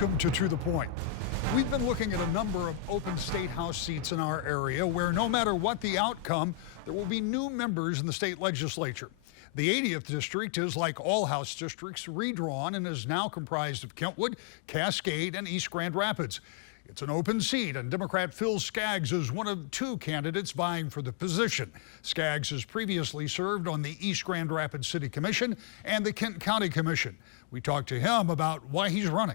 Welcome to the Point. We've been looking at a number of open state house seats in our area where no matter what the outcome, there will be new members in the state legislature. The 80th district is, like all House districts, redrawn and is now comprised of Kentwood, Cascade, and East Grand Rapids. It's an open seat, and Democrat Phil Skaggs is one of two candidates vying for the position. Skaggs has previously served on the East Grand Rapids City Commission and the Kent County Commission. We talked to him about why he's running.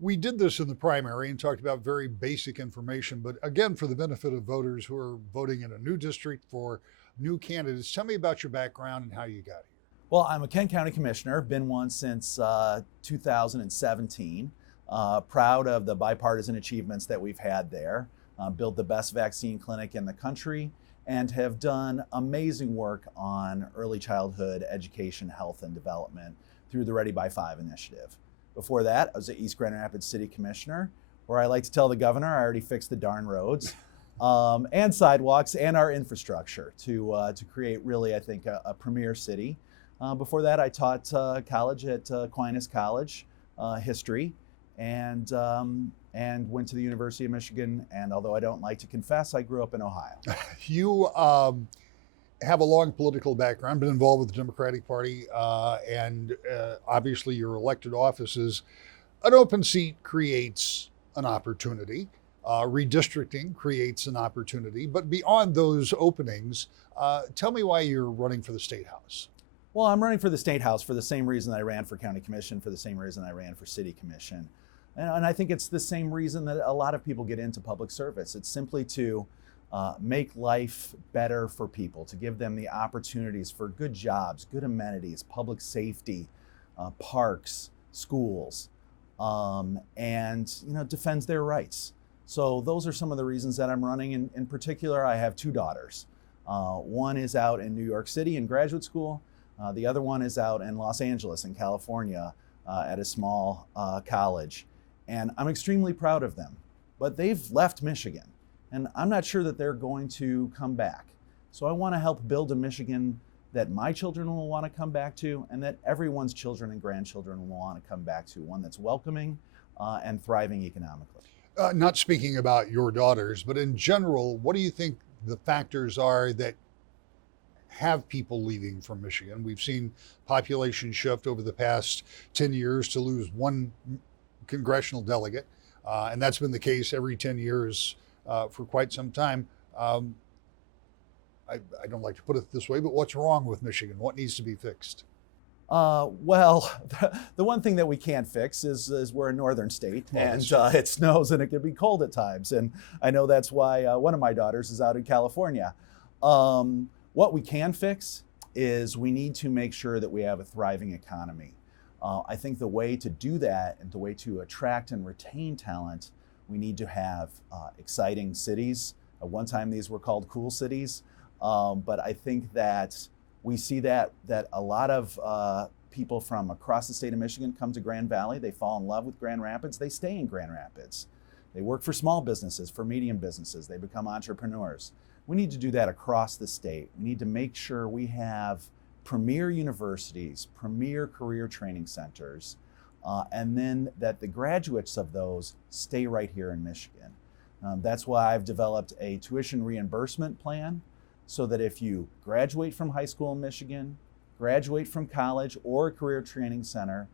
We did this in the primary and talked about very basic information, but again, for the benefit of voters who are voting in a new district for new candidates, tell me about your background and how you got here. Well, I'm a Kent County Commissioner, been one since 2017. Proud of the bipartisan achievements that we've had there. Built the best vaccine clinic in the country and have done amazing work on early childhood education, health, and development through the Ready by 5 initiative. Before that, I was the East Grand Rapids City Commissioner, where I like to tell the governor I already fixed the darn roads and sidewalks and our infrastructure to create really, I think, a premier city. Before that, I taught college at Aquinas College, history, and went to the University of Michigan. And although I don't like to confess, I grew up in Ohio. You have a long political background, been involved with the Democratic Party, and obviously your elected offices. An open seat creates an opportunity. Redistricting creates an opportunity. But beyond those openings, tell me why you're running for the State House. Well, I'm running for the State House for the same reason I ran for County Commission, for the same reason I ran for City Commission. And I think it's the same reason that a lot of people get into public service. It's simply to make life better for people, to give them the opportunities for good jobs, good amenities, public safety, parks, schools, and defends their rights. So those are some of the reasons that I'm running. In particular, I have two daughters. One is out in New York City in graduate school. The other one is out in Los Angeles in California at a small college. And I'm extremely proud of them. But they've left Michigan. And I'm not sure that they're going to come back. So I want to help build a Michigan that my children will want to come back to and that everyone's children and grandchildren will want to come back to, one that's welcoming and thriving economically. Not speaking about your daughters, but in general, what do you think the factors are that have people leaving from Michigan? We've seen population shift over the past 10 years to lose one congressional delegate, and that's been the case every 10 years for quite some time. I don't like to put it this way, but what's wrong with Michigan? What needs to be fixed? Well, the one thing that we can't fix is we're a northern state, and it snows and it can be cold at times. And I know that's why one of my daughters is out in California. What we can fix is we need to make sure that we have a thriving economy. I think the way to do that and the way to attract and retain talent, we need to have exciting cities. At one time, these were called cool cities. But I think that we see that a lot of people from across the state of Michigan come to Grand Valley. They fall in love with Grand Rapids. They stay in Grand Rapids. They work for small businesses, for medium businesses. They become entrepreneurs. We need to do that across the state. We need to make sure we have premier universities, premier career training centers, and then that the graduates of those stay right here in Michigan. That's why I've developed a tuition reimbursement plan so that if you graduate from high school in Michigan, graduate from college or a career training center,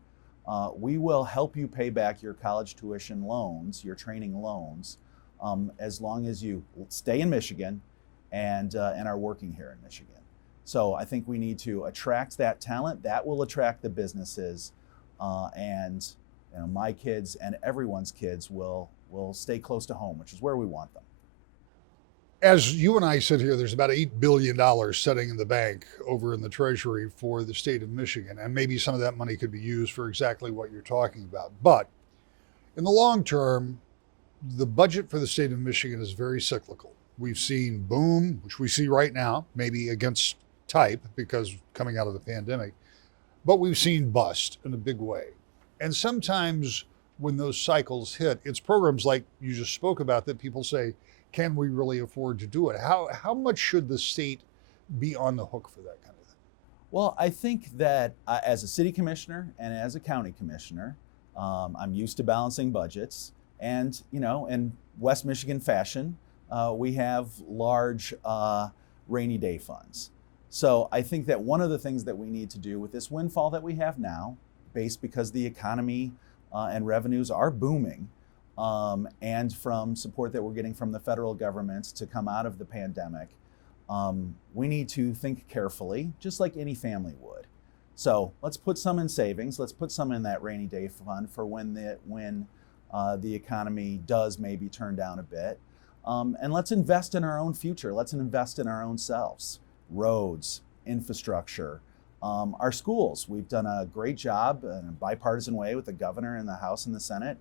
we will help you pay back your college tuition loans, your training loans, as long as you stay in Michigan and are working here in Michigan. So I think we need to attract that talent. That will attract the businesses, and my kids and everyone's kids will stay close to home, which is where we want them. As you and I sit here, there's about $8 billion sitting in the bank over in the Treasury for the state of Michigan, and maybe some of that money could be used for exactly what you're talking about. But in the long term, the budget for the state of Michigan is very cyclical. We've seen boom, which we see right now, maybe against type because coming out of the pandemic, but we've seen bust in a big way. And sometimes when those cycles hit, it's programs like you just spoke about that people say, can we really afford to do it? How much should the state be on the hook for that kind of thing? Well, I think that as a city commissioner and as a county commissioner, I'm used to balancing budgets, and in West Michigan fashion, we have large rainy day funds. So I think that one of the things that we need to do with this windfall that we have now, based because the economy and revenues are booming, and from support that we're getting from the federal government to come out of the pandemic, we need to think carefully, just like any family would. So let's put some in savings. Let's put some in that rainy day fund for when the economy does maybe turn down a bit. And let's invest in our own future. Let's invest in our own selves. Roads, infrastructure, our schools. We've done a great job in a bipartisan way with the governor and the House and the Senate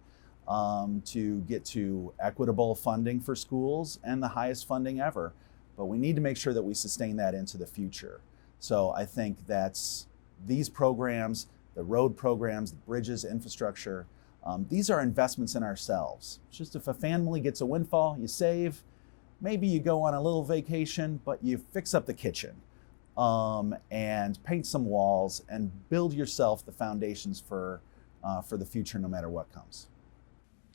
to get to equitable funding for schools and the highest funding ever. But we need to make sure that we sustain that into the future. So I think that's these programs, the road programs, the bridges, infrastructure, these are investments in ourselves. It's just if a family gets a windfall, you save, maybe you go on a little vacation, but you fix up the kitchen and paint some walls and build yourself the foundations for the future no matter what comes.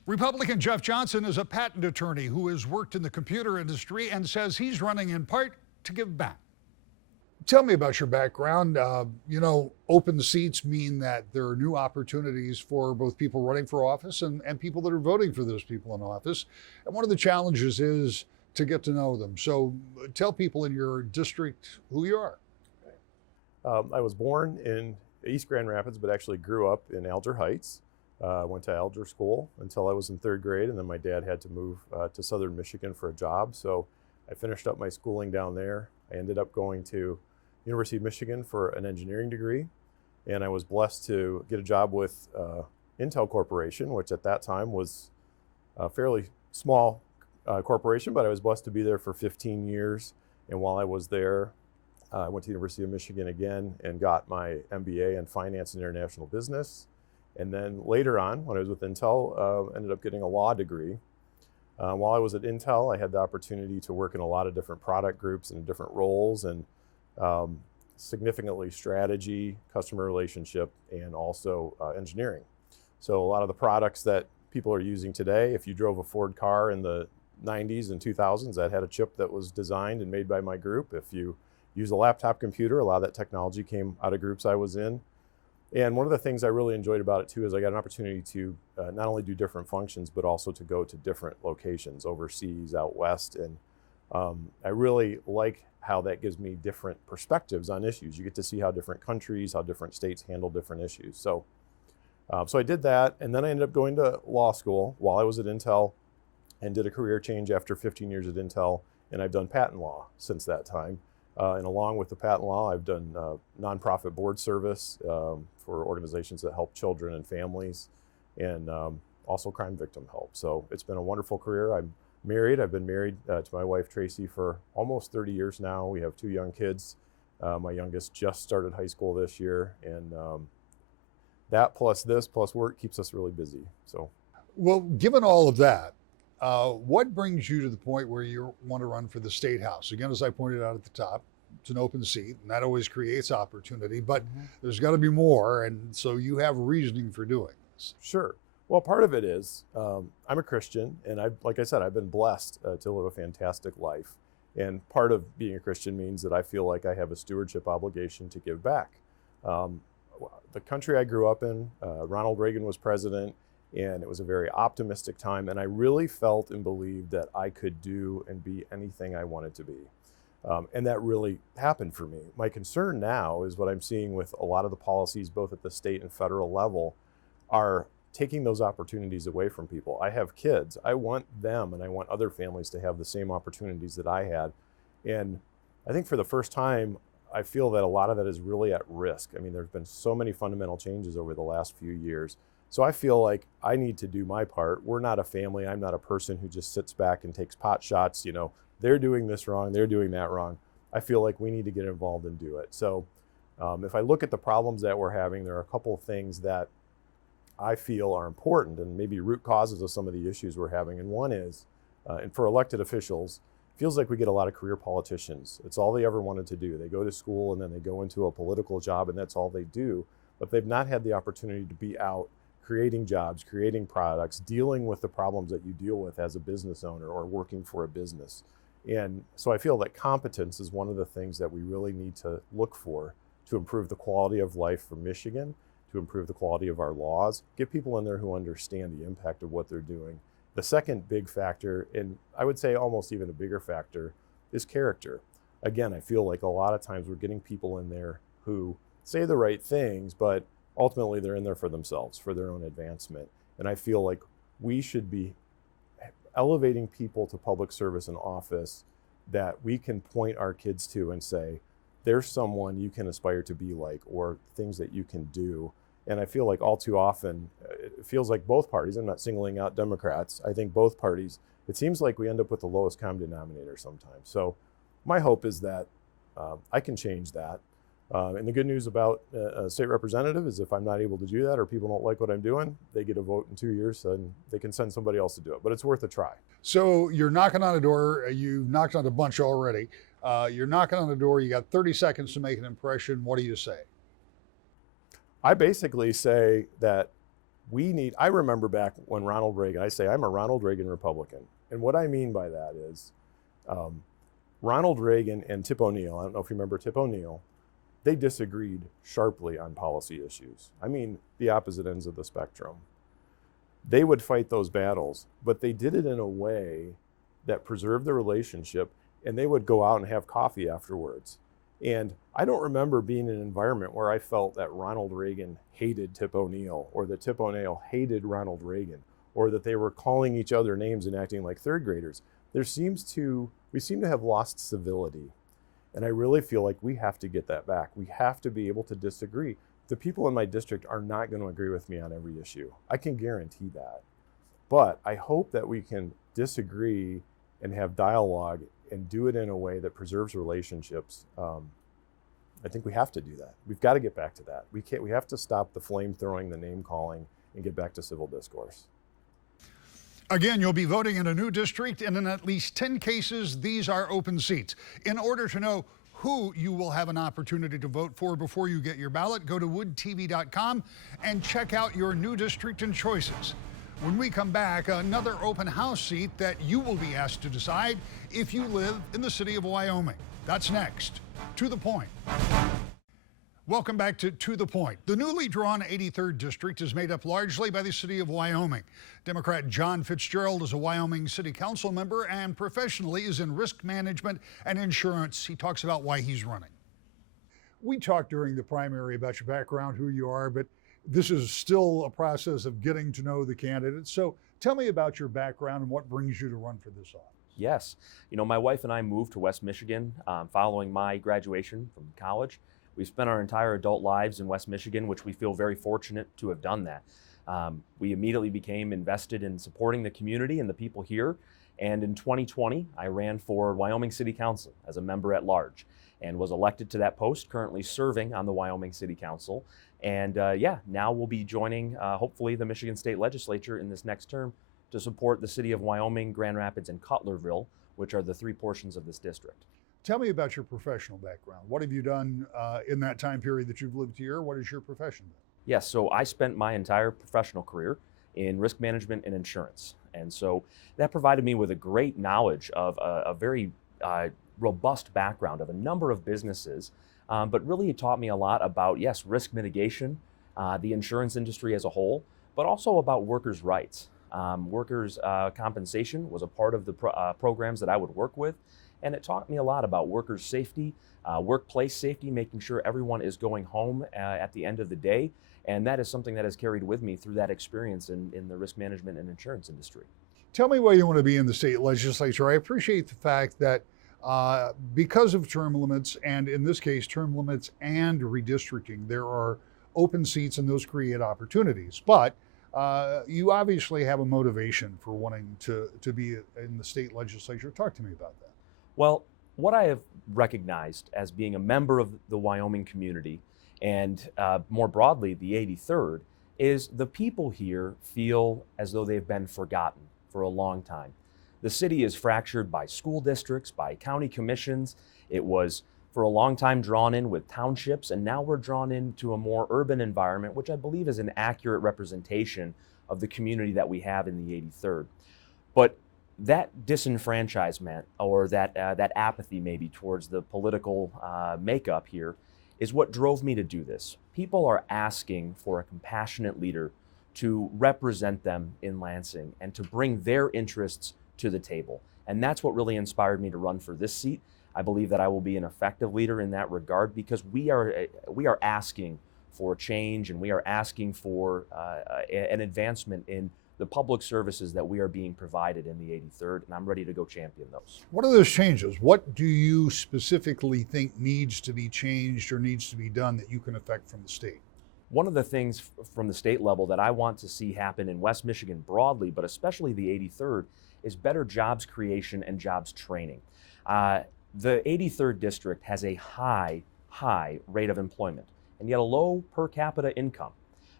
Republican Jeff Johnson is a patent attorney who has worked in the computer industry and says he's running in part to give back. Tell me about your background. Open seats mean that there are new opportunities for both people running for office and people that are voting for those people in office. And one of the challenges is to get to know them. So tell people in your district who you are. I was born in East Grand Rapids, but actually grew up in Alger Heights. Went to Alger School until I was in 3rd grade, and then my dad had to move to Southern Michigan for a job. So I finished up my schooling down there. I ended up going to University of Michigan for an engineering degree, and I was blessed to get a job with Intel Corporation, which at that time was a fairly small corporation, but I was blessed to be there for 15 years. And while I was there, I went to the University of Michigan again and got my MBA in Finance and International Business. And then later on, when I was with Intel, ended up getting a law degree. While I was at Intel, I had the opportunity to work in a lot of different product groups and different roles, and significantly strategy, customer relationship, and also engineering. So a lot of the products that people are using today, if you drove a Ford car in the 90s and 2000s, that had a chip that was designed and made by my group. If you use a laptop computer, a lot of that technology came out of groups I was in. And one of the things I really enjoyed about it too is I got an opportunity to not only do different functions, but also to go to different locations overseas, out west. And I really like how that gives me different perspectives on issues. You get to see how different countries, how different states handle different issues. So I did that, and then I ended up going to law school while I was at Intel and did a career change after 15 years at Intel, and I've done patent law since that time. And along with the patent law, I've done nonprofit board service for organizations that help children and families, and also crime victim help. So it's been a wonderful career. I'm married. I've been married to my wife, Tracy, for almost 30 years now. We have 2 young kids. My youngest just started high school this year, and that plus this plus work keeps us really busy. So, Well, given all of that, what brings you to the point where you want to run for the State House? Again, as I pointed out at the top, it's an open seat, and that always creates opportunity, but there's got to be more, and so you have reasoning for doing this. Sure. Well, part of it is I'm a Christian, and like I said, I've been blessed to live a fantastic life. And part of being a Christian means that I feel like I have a stewardship obligation to give back. The country I grew up in, Ronald Reagan was president, and it was a very optimistic time, and I really felt and believed that I could do and be anything I wanted to be. And that really happened for me. My concern now is what I'm seeing with a lot of the policies, both at the state and federal level, are taking those opportunities away from people. I have kids. I want them and I want other families to have the same opportunities that I had. And I think for the first time, I feel that a lot of that is really at risk. I mean, there's been so many fundamental changes over the last few years. So I feel like I need to do my part. We're not a family. I'm not a person who just sits back and takes pot shots. They're doing this wrong, they're doing that wrong. I feel like we need to get involved and do it. So if I look at the problems that we're having, there are a couple of things that I feel are important and maybe root causes of some of the issues we're having. And one is, and for elected officials, it feels like we get a lot of career politicians. It's all they ever wanted to do. They go to school and then they go into a political job and that's all they do. But they've not had the opportunity to be out, creating jobs, creating products, dealing with the problems that you deal with as a business owner or working for a business. And so I feel that competence is one of the things that we really need to look for to improve the quality of life for Michigan, to improve the quality of our laws, get people in there who understand the impact of what they're doing. The second big factor, and I would say almost even a bigger factor, is character. Again, I feel like a lot of times we're getting people in there who say the right things, but ultimately they're in there for themselves, for their own advancement. And I feel like we should be elevating people to public service and office that we can point our kids to and say, there's someone you can aspire to be like, or things that you can do. And I feel like all too often, it feels like both parties, I'm not singling out Democrats, I think both parties, it seems like we end up with the lowest common denominator sometimes. So my hope is that I can change that. And the good news about a state representative is if I'm not able to do that or people don't like what I'm doing, they get a vote in 2 years and they can send somebody else to do it. But it's worth a try. So you're knocking on a door. You've knocked on a bunch already. You're knocking on the door. You got 30 seconds to make an impression. What do you say? I basically say that I remember back when Ronald Reagan, I say I'm a Ronald Reagan Republican. And what I mean by that is Ronald Reagan and Tip O'Neill, I don't know if you remember Tip O'Neill, they disagreed sharply on policy issues. I mean, the opposite ends of the spectrum. They would fight those battles, but they did it in a way that preserved the relationship, and they would go out and have coffee afterwards. And I don't remember being in an environment where I felt that Ronald Reagan hated Tip O'Neill, or that Tip O'Neill hated Ronald Reagan, or that they were calling each other names and acting like third graders. We seem to have lost civility. And I really feel like we have to get that back. We have to be able to disagree. The people in my district are not going to agree with me on every issue. I can guarantee that. But I hope that we can disagree and have dialogue and do it in a way that preserves relationships. I think we have to do that. We've got to get back to that. We have to stop the flame throwing, the name calling, and get back to civil discourse. Again, you'll be voting in a new district, and in at least 10 cases, these are open seats. In order to know who you will have an opportunity to vote for before you get your ballot, go to woodtv.com and check out your new district and choices. When we come back, another open house seat that you will be asked to decide if you live in the city of Wyoming. That's next. To the Point. Welcome back to the Point. The newly drawn 83rd District is made up largely by the city of Wyoming. Democrat John Fitzgerald is a Wyoming City Council member and professionally is in risk management and insurance. He talks about why he's running. We talked during the primary about your background, who you are, but this is still a process of getting to know the candidates. So tell me about your background and what brings you to run for this office. Yes. You know, my wife and I moved to West Michigan following my graduation from college. We've spent our entire adult lives in West Michigan, which we feel very fortunate to have done that. We immediately became invested in supporting the community and the people here. And in 2020, I ran for Wyoming City Council as a member at large and was elected to that post, currently serving on the Wyoming City Council. And now we'll be joining, hopefully, the Michigan State Legislature in this next term to support the city of Wyoming, Grand Rapids, and Cutlerville, which are the three portions of this district. Tell me about your professional background. What have you done in that time period that you've lived here? What is your profession? Yes, so I spent my entire professional career in risk management and insurance. And so that provided me with a great knowledge of a very robust background of a number of businesses, but really it taught me a lot about, yes, risk mitigation, the insurance industry as a whole, but also about workers' rights. Workers' compensation was a part of the programs that I would work with. And it taught me a lot about workers' safety, workplace safety, making sure everyone is going home at the end of the day. And that is something that has carried with me through that experience in the risk management and insurance industry. Tell me why you want to be in the state legislature. I appreciate the fact that because of term limits, and in this case, term limits and redistricting, there are open seats and those create opportunities. But you obviously have a motivation for wanting to be in the state legislature. Talk to me about that. Well, what I have recognized as being a member of the Wyoming community and more broadly the 83rd is the people here feel as though they've been forgotten for a long time. The city is fractured by school districts, by county commissions. It was for a long time drawn in with townships, and now we're drawn into a more urban environment, which I believe is an accurate representation of the community that we have in the 83rd. But that disenfranchisement, or that apathy maybe towards the political makeup here, is what drove me to do this. People are asking for a compassionate leader to represent them in Lansing and to bring their interests to the table. And that's what really inspired me to run for this seat. I believe that I will be an effective leader in that regard, because we are asking for change, and we are asking for an advancement in the public services that we are being provided in the 83rd, and I'm ready to go champion those. What are those changes? What do you specifically think needs to be changed or needs to be done that you can affect from the state? One of the things from the state level that I want to see happen in West Michigan broadly, but especially the 83rd, is better jobs creation and jobs training. The 83rd district has a high rate of employment and yet a low per capita income,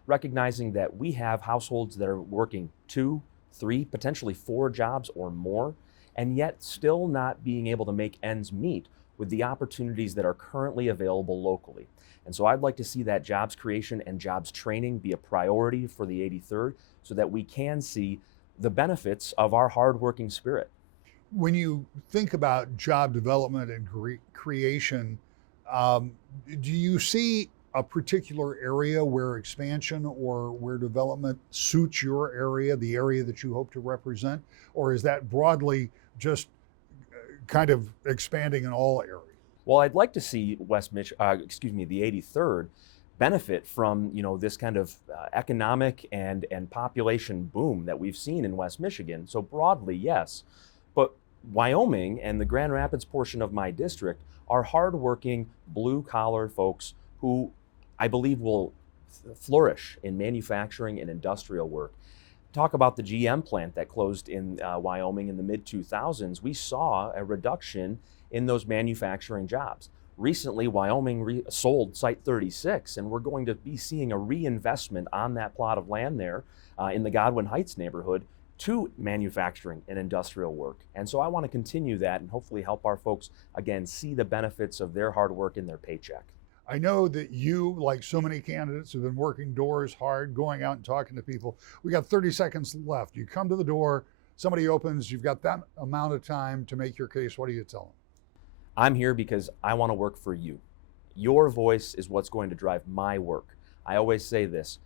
recognizing that we have households that are working 2, 3, potentially 4 jobs or more, and yet still not being able to make ends meet with the opportunities that are currently available locally. And so I'd like to see that jobs creation and jobs training be a priority for the 83rd, so that we can see the benefits of our hardworking spirit. When you think about job development and creation, do you see a particular area where expansion or where development suits your area, the area that you hope to represent? Or is that broadly just kind of expanding in all areas? Well, I'd like to see the 83rd benefit from this kind of economic and population boom that we've seen in West Michigan. So broadly, yes. But Wyoming and the Grand Rapids portion of my district are hardworking, blue-collar folks who I believe will flourish in manufacturing and industrial work. Talk about the GM plant that closed in Wyoming in the mid-2000s. We saw a reduction in those manufacturing jobs. Recently, Wyoming sold Site 36, and we're going to be seeing a reinvestment on that plot of land there in the Godwin Heights neighborhood to manufacturing and industrial work. And so I want to continue that and hopefully help our folks, again, see the benefits of their hard work in their paycheck. I know that you, like so many candidates, have been working doors hard, going out and talking to people. We got 30 seconds left. You come to the door, somebody opens, you've got that amount of time to make your case. What do you tell them? I'm here because I want to work for you. Your voice is what's going to drive my work. I always say this: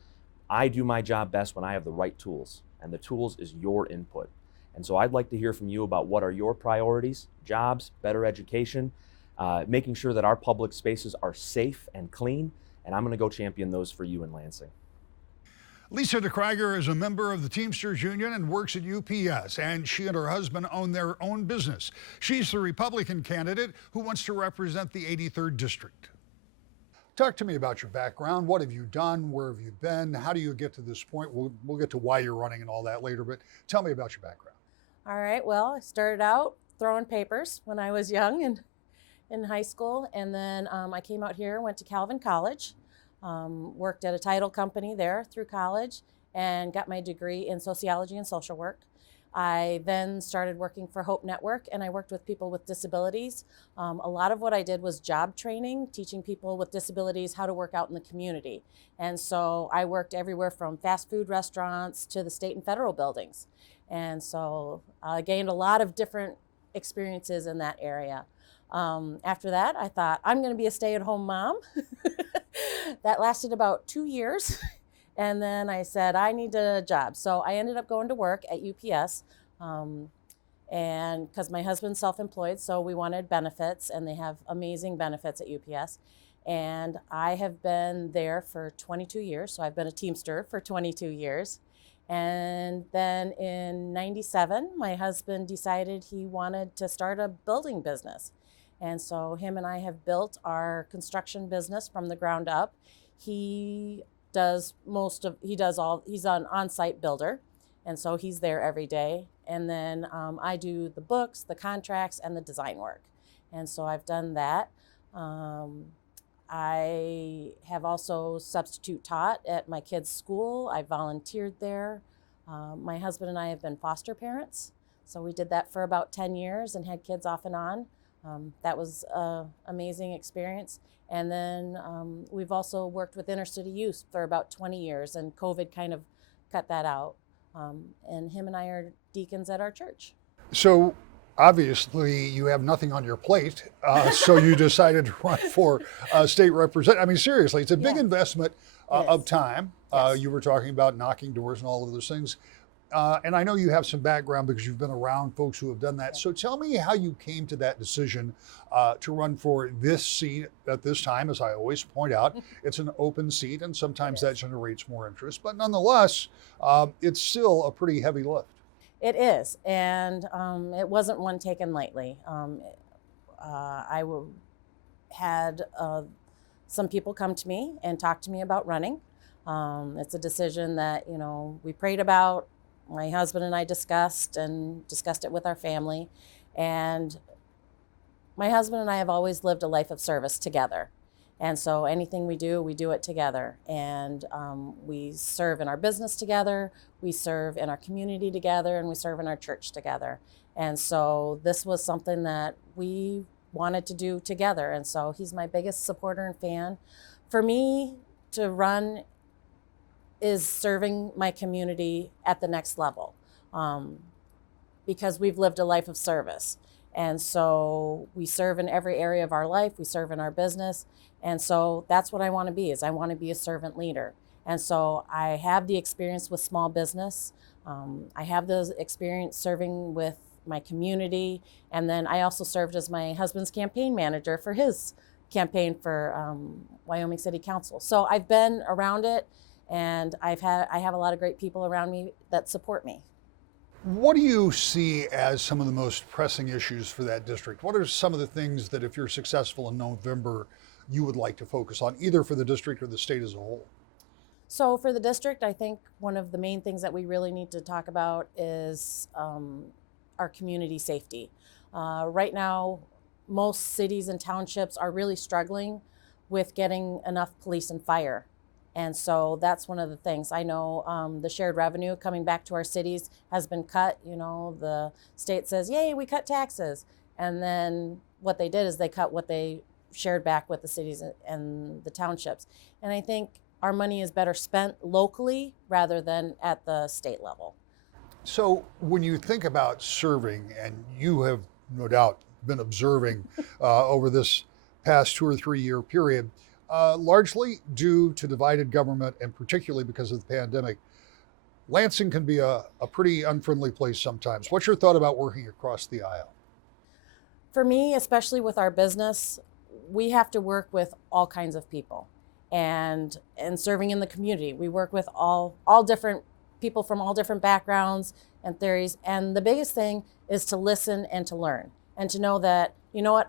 I do my job best when I have the right tools, and the tools is your input. And so I'd like to hear from you about what are your priorities: jobs, better education, making sure that our public spaces are safe and clean, and I'm going to go champion those for you in Lansing. Lisa DeKreiger is a member of the Teamsters Union and works at UPS, and she and her husband own their own business. She's the Republican candidate who wants to represent the 83rd District. Talk to me about your background. What have you done? Where have you been? How do you get to this point? We'll get to why you're running and all that later, but tell me about your background. All right, well, I started out throwing papers when I was young and in high school, and then I came out here, went to Calvin College, worked at a title company there through college, and got my degree in sociology and social work. I then started working for Hope Network, and I worked with people with disabilities. A lot of what I did was job training, teaching people with disabilities how to work out in the community. And so I worked everywhere from fast food restaurants to the state and federal buildings. And so I gained a lot of different experiences in that area. After that, I thought, I'm going to be a stay-at-home mom. That lasted about 2 years. And then I said, I need a job. So I ended up going to work at UPS. And because my husband's self-employed, so we wanted benefits, and they have amazing benefits at UPS. And I have been there for 22 years. So I've been a Teamster for 22 years. And then in '97, my husband decided he wanted to start a building business. And so him and I have built our construction business from the ground up. He's an on-site builder, and so he's there every day. And then I do the books, the contracts, and the design work. And so I've done that. I have also substitute taught at my kids' school. I volunteered there. My husband and I have been foster parents. So we did that for about 10 years and had kids off and on. That was an amazing experience. And then we've also worked with inner city youth for about 20 years, and COVID kind of cut that out. And him and I are deacons at our church. So obviously you have nothing on your plate, so you decided to run for state representative. I mean, seriously, it's a big Yeah. investment It of is. time. Yes. You were talking about knocking doors and all of those things. And I know you have some background because you've been around folks who have done that. Yeah. So tell me how you came to that decision to run for this seat at this time. As I always point out, it's an open seat, and sometimes It that is. generates more interest. But nonetheless, it's still a pretty heavy lift. It is, and it wasn't one taken lightly. Had some people come to me and talk to me about running. It's a decision that we prayed about. My husband and I discussed it with our family, and my husband and I have always lived a life of service together. And so anything we do it together. And we serve in our business together, we serve in our community together, and we serve in our church together. And so this was something that we wanted to do together. And so he's my biggest supporter and fan. For me to run is serving my community at the next level, because we've lived a life of service. And so we serve in every area of our life, we serve in our business. And so that's what I want to be, is I want to be a servant leader. And so I have the experience with small business. I have the experience serving with my community. And then I also served as my husband's campaign manager for his campaign for Wyoming City Council. So I've been around it, and I have a lot of great people around me that support me. What do you see as some of the most pressing issues for that district? What are some of the things that if you're successful in November, you would like to focus on, either for the district or the state as a whole? So for the district, I think one of the main things that we really need to talk about is our community safety. Right now, most cities and townships are really struggling with getting enough police and fire. And so that's one of the things. I know the shared revenue coming back to our cities has been cut. The state says, yay, we cut taxes. And then what they did is they cut what they shared back with the cities and the townships. And I think our money is better spent locally rather than at the state level. So when you think about serving, and you have no doubt been observing over this past 2 or 3 year period, largely due to divided government and particularly because of the pandemic, Lansing can be a pretty unfriendly place sometimes. What's your thought about working across the aisle? For me, especially with our business, we have to work with all kinds of people, and serving in the community. We work with all different people from all different backgrounds and theories. And the biggest thing is to listen and to learn, and to know that,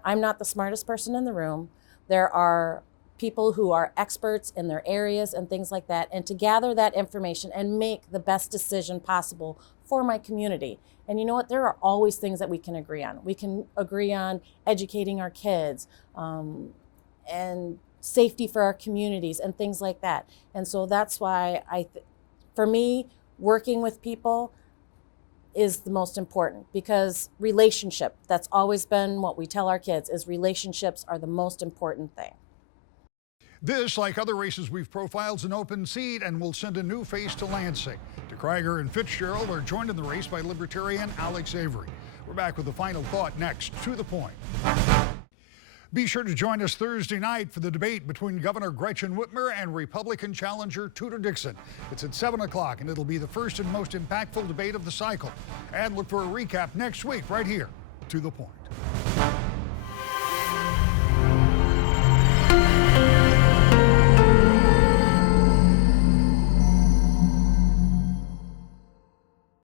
I'm not the smartest person in the room. There are people who are experts in their areas and things like that, and to gather that information and make the best decision possible for my community. And you know what? There are always things that we can agree on. We can agree on educating our kids, and safety for our communities and things like that. And so that's why for me, working with people is the most important, because relationship, that's always been what we tell our kids, is relationships are the most important thing. This, like other races we've profiled, is an open seat and will send a new face to Lansing. DeKreiger and Fitzgerald are joined in the race by Libertarian Alex Avery. We're back with the final thought next. To the Point. Be sure to join us Thursday night for the debate between Governor Gretchen Whitmer and Republican challenger Tudor Dixon. It's at 7 o'clock, and it'll be the first and most impactful debate of the cycle. And look for a recap next week right here, To the Point.